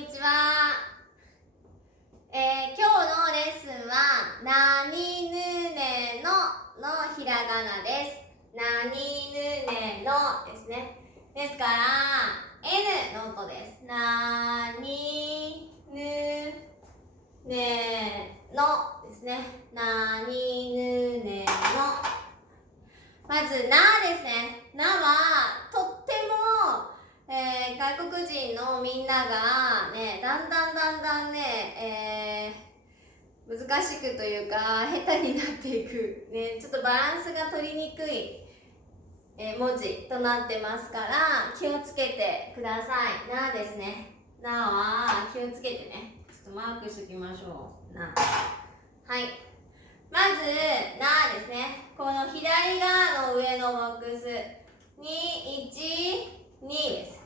にちは。今日のレッスンはなにぬねのひらがなです。なにぬねのですね。ですから N の音です。なにぬねのですね。なにぬねの。まずなですね。なはとっても外国人のみんながね、だんだんね、難しくというか下手になっていく、ね、ちょっとバランスが取りにくい、文字となってますから気をつけてください。なですね。なは気をつけてね。ちょっとマークしておきましょう。な。はい。まず、なですね。この左側の上のボックスに、1、2です。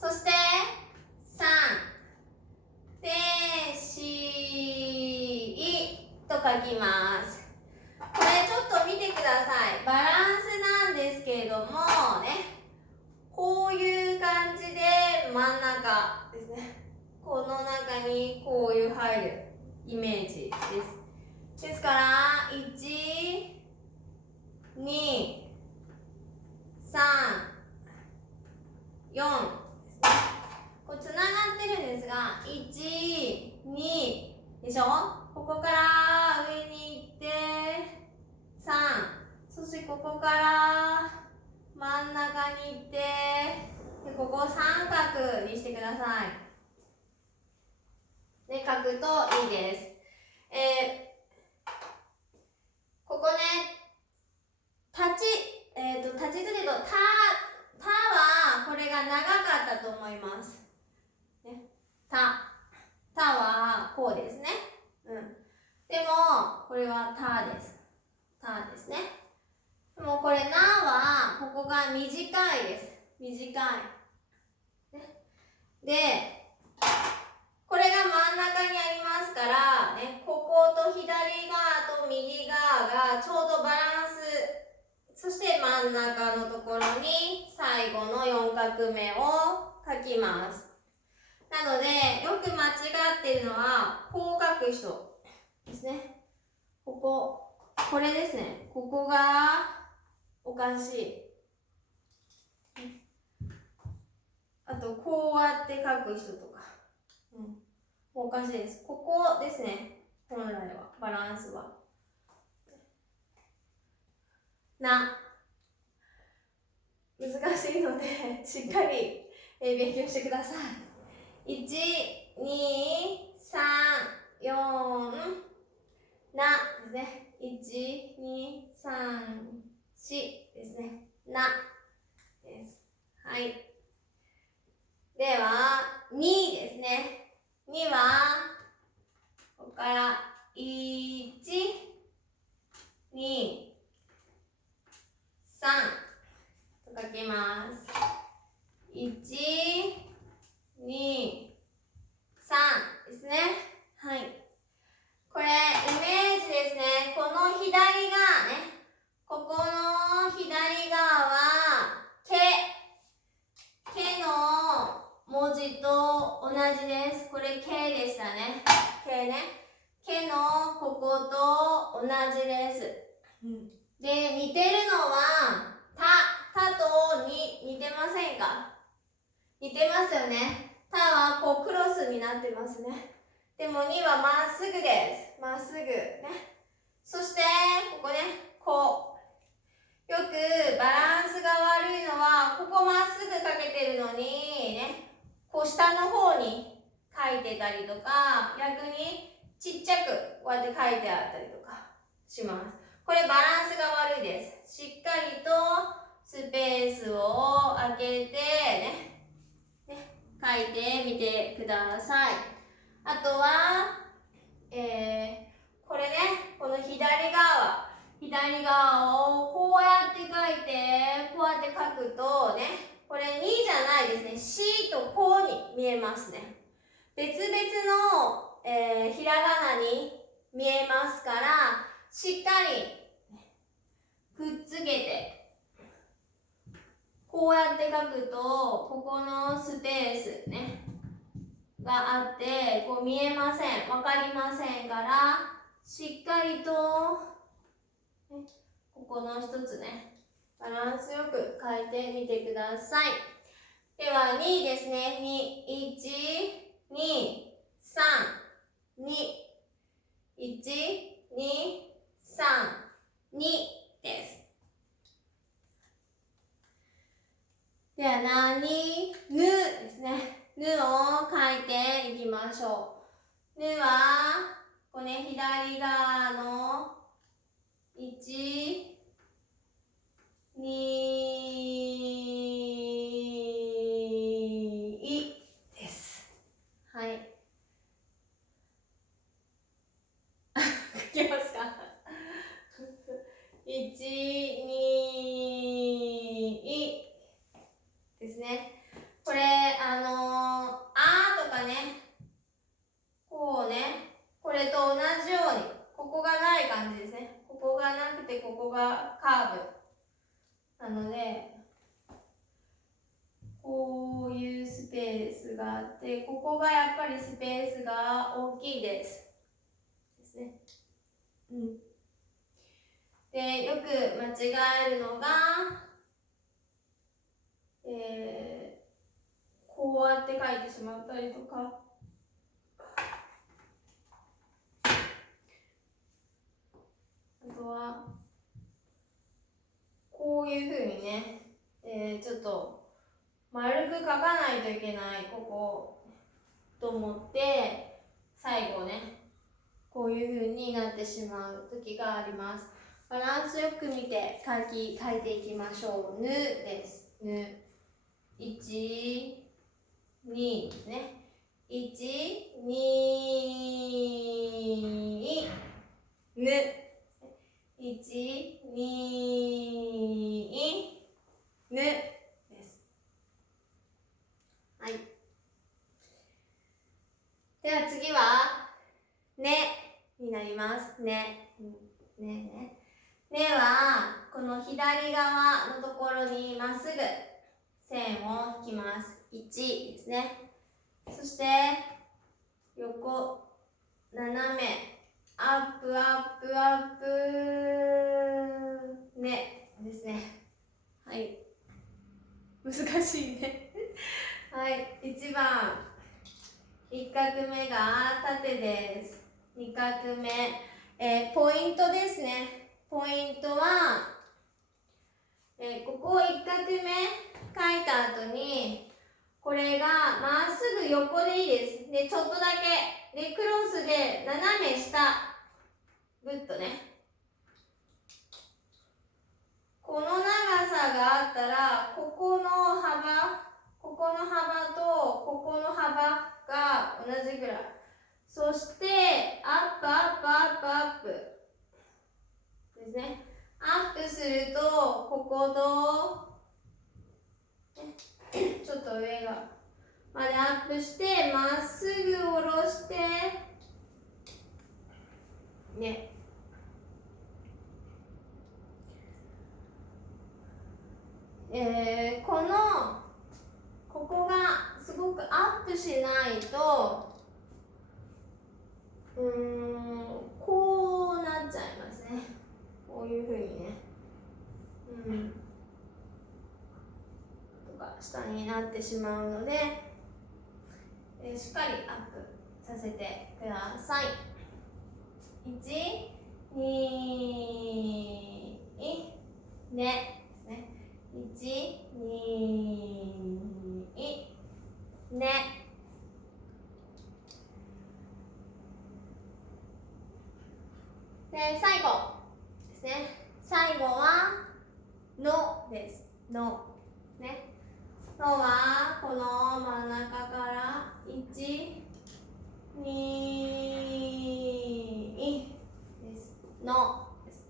そして、3、で、4、と書きます。これちょっと見てください。バランスなんですけれども、ね、こういう感じで真ん中ですね。この中にこういう入るイメージです。ですから、1、2、3、4ですね。こうつながってるんですが、1、2でしょ。ここから上に行って、3、そしてここから真ん中に行って、でここ三角にしてください。で、書くといいです。ここね、立ちずれとたはこれが長かったと思います。ね、たはこうですね。でもこれはたです。たですね。でもこれなはここが短いです。短い。ね、で、これが真ん中にありますからね、ここと左側と右側がちょうどバランス。そして真ん中のところに最後の4画目を書きます。なので、よく間違っているのは、こう書く人ですね。これですね。ここがおかしい。あと、こうやって書く人とか。おかしいです。ここですね。本来は、バランスは。な。難しいのでしっかり勉強してください。1、2、3、4、なですね。1、2、3、4ですね。なです。はい。では、2ですね。2は、ここから1、2、3。書きます。1、2、3ですね。はい。これ、イメージですね。この左側ね。ここの左側は、けの文字と同じです。これ、けでしたね。けね。けのここと同じです。で、似てるのは、たと似てませんか？似てますよね。たはこうクロスになってますね。でも2はまっすぐです。まっすぐね。そしてここね、こう。よくバランスが悪いのは、ここまっすぐかけてるのにね、こう下の方に書いてたりとか、逆にちっちゃくこうやって書いてあったりとかします。これバランスが悪いです。しっかりとスペースを空けてね、書いてみてください。あとは、これね、この左側をこうやって書いて、こうやって書くとね、これ2じゃないですね。C とこうに見えますね。別々の、ひらがなに見えますから、しっかりくっつけて、こうやって書くと、ここのスペースね。があってこう見えません、わかりませんから、しっかりとここの一つね、バランスよく書いてみてください。では2ですね。2、1、2、3、2、1、2、3、2です。では何、ぬですね。ぬを書いていきましょう。ぬはこれ左側の1、2、です。はい。書けますか1、2、ですね。これ、あとかね、こうね、これと同じように、ここがない感じですね。ここがなくて、ここがカーブ。なので、こういうスペースがあって、ここがやっぱりスペースが大きいです。ですね。うん。で、よく間違えるのが、こうやって書いてしまったりとか。あとは、こういうふうにね、ちょっと丸く書かないといけない、ここと思って、最後ね、こういうふうになってしまう時があります。バランスよく見て書いていきましょう。ぬです。ぬ。1、2ですね。1、2、ぬ。1、2、ぬです。はい。では次は、ねになります。ね。ね。ねは、この左側のところにまっすぐ線を引きます。1ですね。そして、横、斜め、アップ、アップ、アップ、ねですね。はい。難しいね。はい。1番。1画目が縦です。2画目。ポイントですね。ポイントは、ここ1画目書いた後に、これがまっすぐ横でいいです。で、ちょっとだけ。で、クロスで斜め下。ぐっとね。この長さがあったら、ここの幅とここの幅が同じぐらい。そして、アップ、アップ、アップ、アップ。ですね。アップすると、ここと、ちょっと上がまでアップして、まっすぐ下ろして、ね。ここがすごくアップしないと、こうなっちゃいますね。こういうふうにね。とか下になってしまうので、しっかりアップさせてください。1、2、ねですね。1、2、ね。で、最後ですね。最後は、のです。の。ね。のは、この真ん中から1、2です。のです。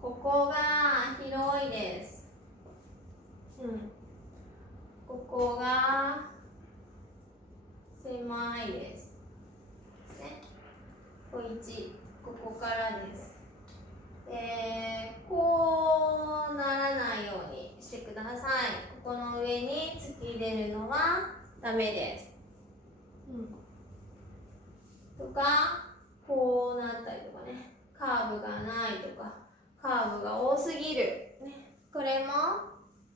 ここが広いです。ここが狭いです。ね。ここからです。こうならないようにしてください。ここの上にダメです。とか、こうなったりとかね、カーブがないとか、カーブが多すぎる、ね、これも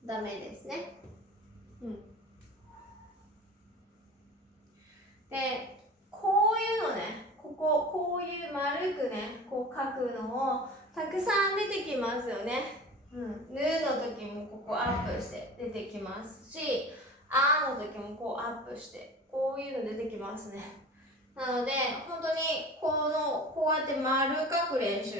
ダメですね。で、こういうのね、こういう丸くね、こう書くのもたくさん出てきますよね。縫うの時もここアップして出てきますし、あの時もこうアップしてこういうの出てきますね。なので本当にこうやって丸書く練習、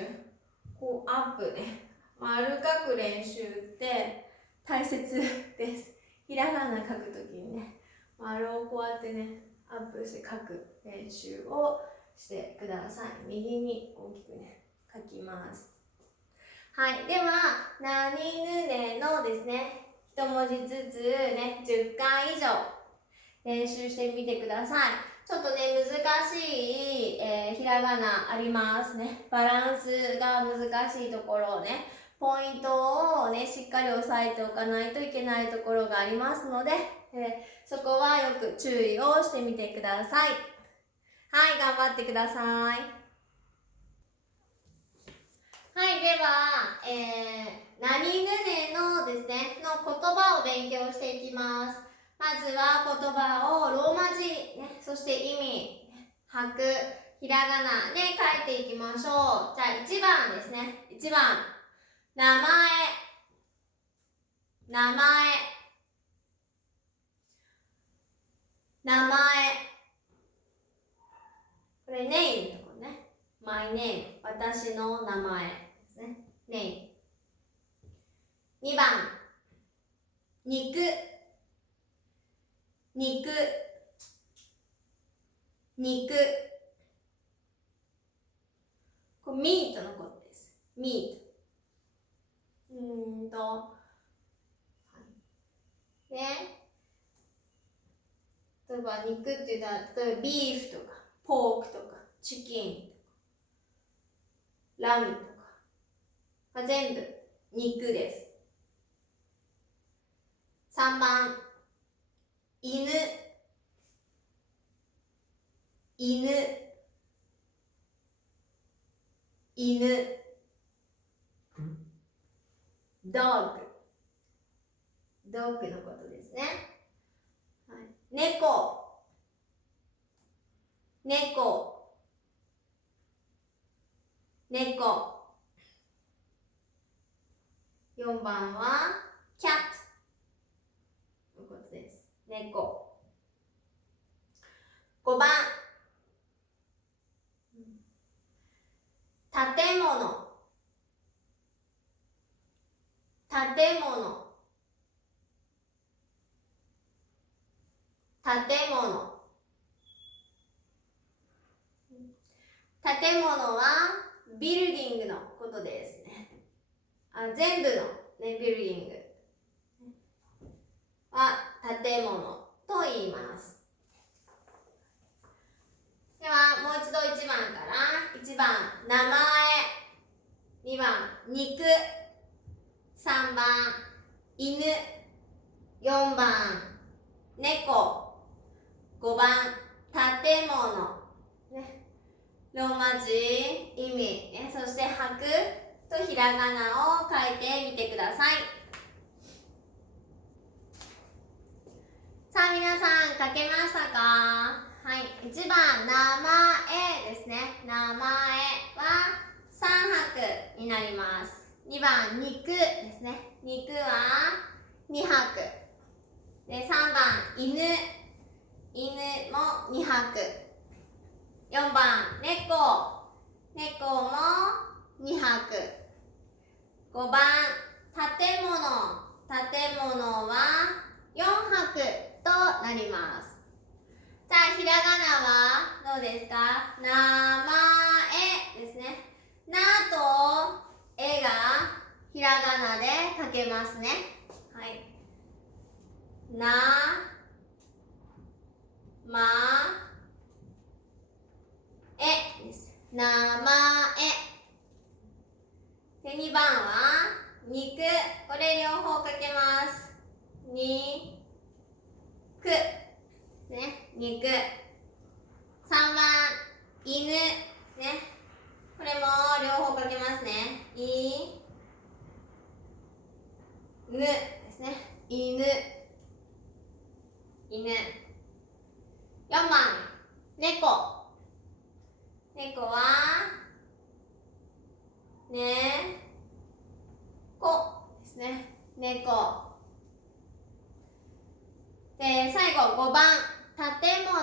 こうアップね、丸書く練習って大切です。ひらがな書く時にね、丸をこうやってねアップして書く練習をしてください。右に大きくね書きます。はい、では、何ぬねのですね、一文字ずつね、10回以上練習してみてください。ちょっとね、難しい、ひらがなありますね。バランスが難しいところをね、ポイントをね、しっかり押さえておかないといけないところがありますので、そこはよく注意をしてみてください。はい、頑張ってください。はい、では、何ぬねのですね、の言葉を勉強していきます。まずは言葉をローマ字、ね、そして意味、拍、ひらがなで書いていきましょう。じゃあ1番ですね。1番、名前、名前、名前。これ、name のところね。my name、私の名前ですね。name。2番、肉、肉、肉。これミートのことです。ミート。ね。例えば肉って言ったら、例えばビーフとか、ポークとか、チキンとか、ラムとか。全部肉です。3番、犬、犬、犬、ドッグ、ドッグのことですね。はい、猫、猫、猫。4番はキャットのことです。猫。5番、建物、建物、建物。建物はビルディングのことですね。全部の、ね、ビルディングは建物と言います。ではもう一度1番から。1番、名前。2番、肉。3番、犬。4番、猫。5番、建物。ね、ローマ字、意味、ね、そして拍とひらがなを書いてみてください。さあ皆さん書けましたか？はい、1番、名前ですね。名前は3拍になります。2番、肉ですね。肉は2拍。で、3番、犬。犬も2拍。4番、猫。猫も2拍。5番、建物。建物は4拍となります。じゃあひらがなはどうですか？名前ですね。なとえがひらがなで書けますね。はい。なまえです。名前。で、2番は肉。これ両方書けます。にく。ね、肉。3番、犬ですね。これも両方かけますね。犬ですね。犬。4番、猫。猫は、こですね。猫。で、最後5番、建物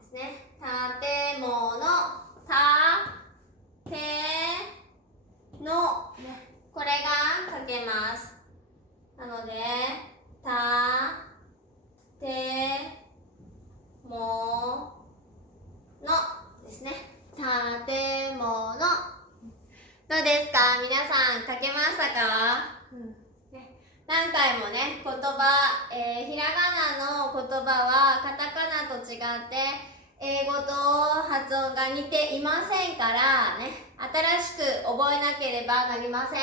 ですね。建物。これが書けます。なので、建物ですね。建物。どうですか、皆さん書けましたか？何回もね、ひらがなの言葉はカタカナと違って英語と発音が似ていませんからね、新しく覚えなければなりません。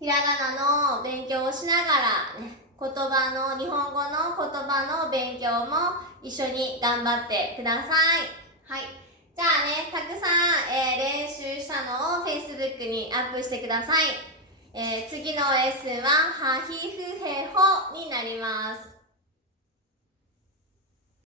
ひらがなの勉強をしながらね、日本語の言葉の勉強も一緒に頑張ってください。はい。じゃあね、たくさん、練習したのを Facebook にアップしてください。次のレッスンはハヒフヘホになります。